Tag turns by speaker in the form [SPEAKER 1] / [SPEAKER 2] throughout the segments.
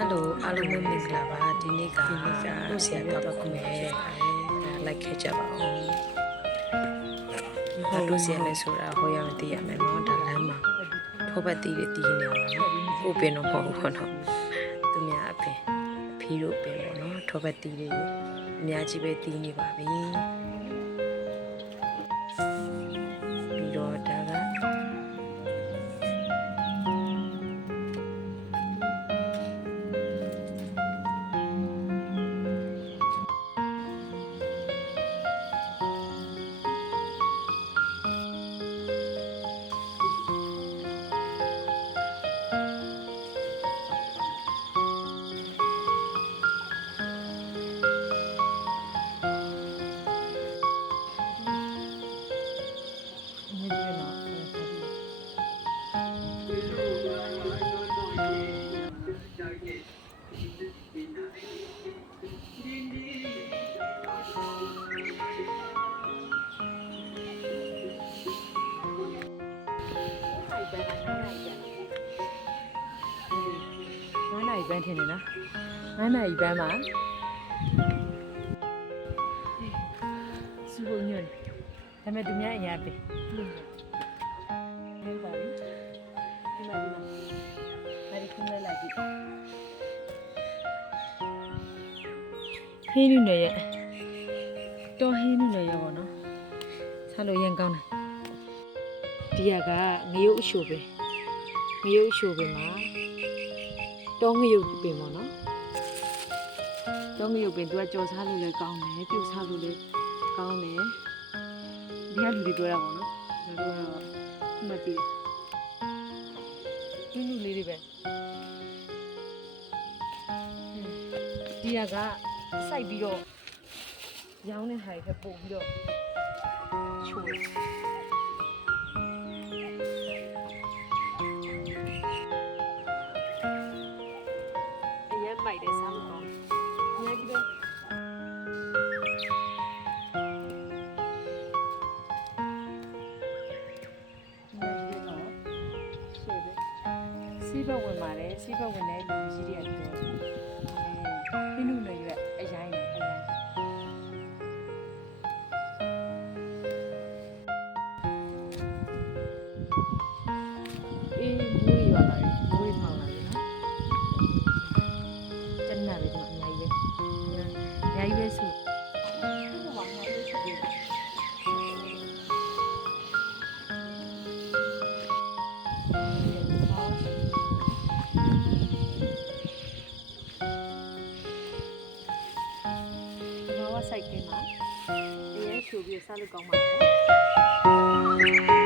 [SPEAKER 1] ဟယ်လိုအားလုံးပဲမင်္ဂလာပါဒီနေ့ကဒီနေ့ကတို့ဆရာတော့တော့ခုမဲ့လိုက်ခဲ့ကြပါဦးဟုတ်တို့ဆရာလဲဆိုတာဟောရမသိရမယ်နော်ဒါလမ်းမှာထောပတ်တီးတွေတီးနေအောင်နော်ကိုပင်တော့မဟုတ်ဘူးနော်သူများအပင်အဖီးတို့ပင်ပေါ့နော်ထောပတ်တီးတွေအများကြီးပဲတီးနေပါပြီပြီး
[SPEAKER 2] ငါးနိုင်ပန်းထင်တယ်နော်ငါးနိုင်ပန်းမှာစူဖို့ညွန့်ဒါပေမဲ့သူများအရာပဲဟုတ်ပါပြီဒီမှာဒီမှာမရီခုမဲလာပြီဟင်းနုနယ်ရဲ့တော်ဟင်းနုနယ်ရောပေါ့နော်ဆက်လို့ရင်ကောင်းတယ်ဒီကကငရုတ်အရှိုပဲငရုတ်အရှိုပဲမှာ တောငရုတ်ပင်ပေါ့နော်တောငရုတ်ပင်သူကကြော်စားလို့လည်းကောင်းတယ်ပြုတ်စားလို့လည်းကောင်းတယ်ဒီကလူတွေတွေ့ရပါတော့နော်ဒါတော့ခုမှကြည့်ဒီလူလေးတွေပဲဒီကကစိုက်ပြီးတော့ရောင်းတဲ့ဟာတွေထပ်ပို့ပြီးတော့ချိုး စီးဘဝင်ပါတယ်စီးဘဝင်တဲ့လူကြီးတွေကပြောတယ်ဟင်းနုနယ် ရှိုးပြီးစားလို့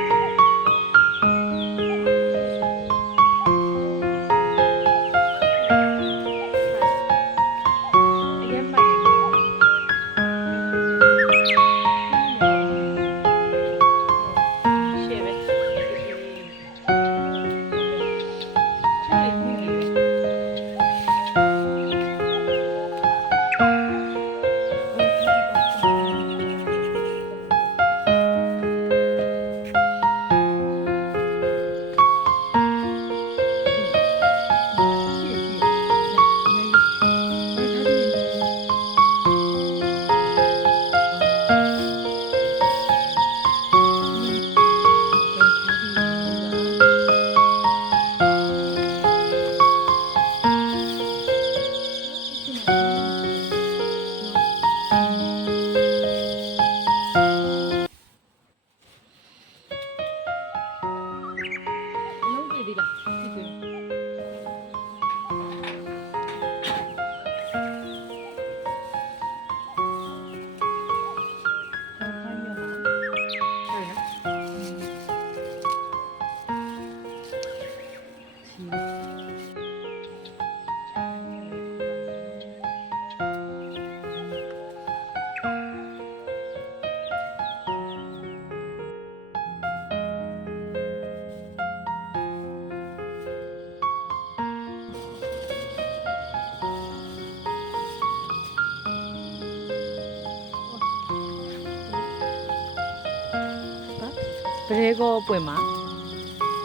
[SPEAKER 2] ပရဲကောပွင့်မှာ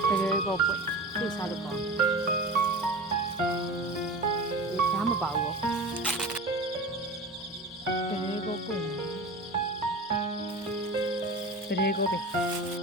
[SPEAKER 2] ပရဲကောပွင့်သူ့စားလို့ကောင်းဒီသားမပါဘူးပေါ့ပရဲကောပွင့်ပရဲကောပွင့်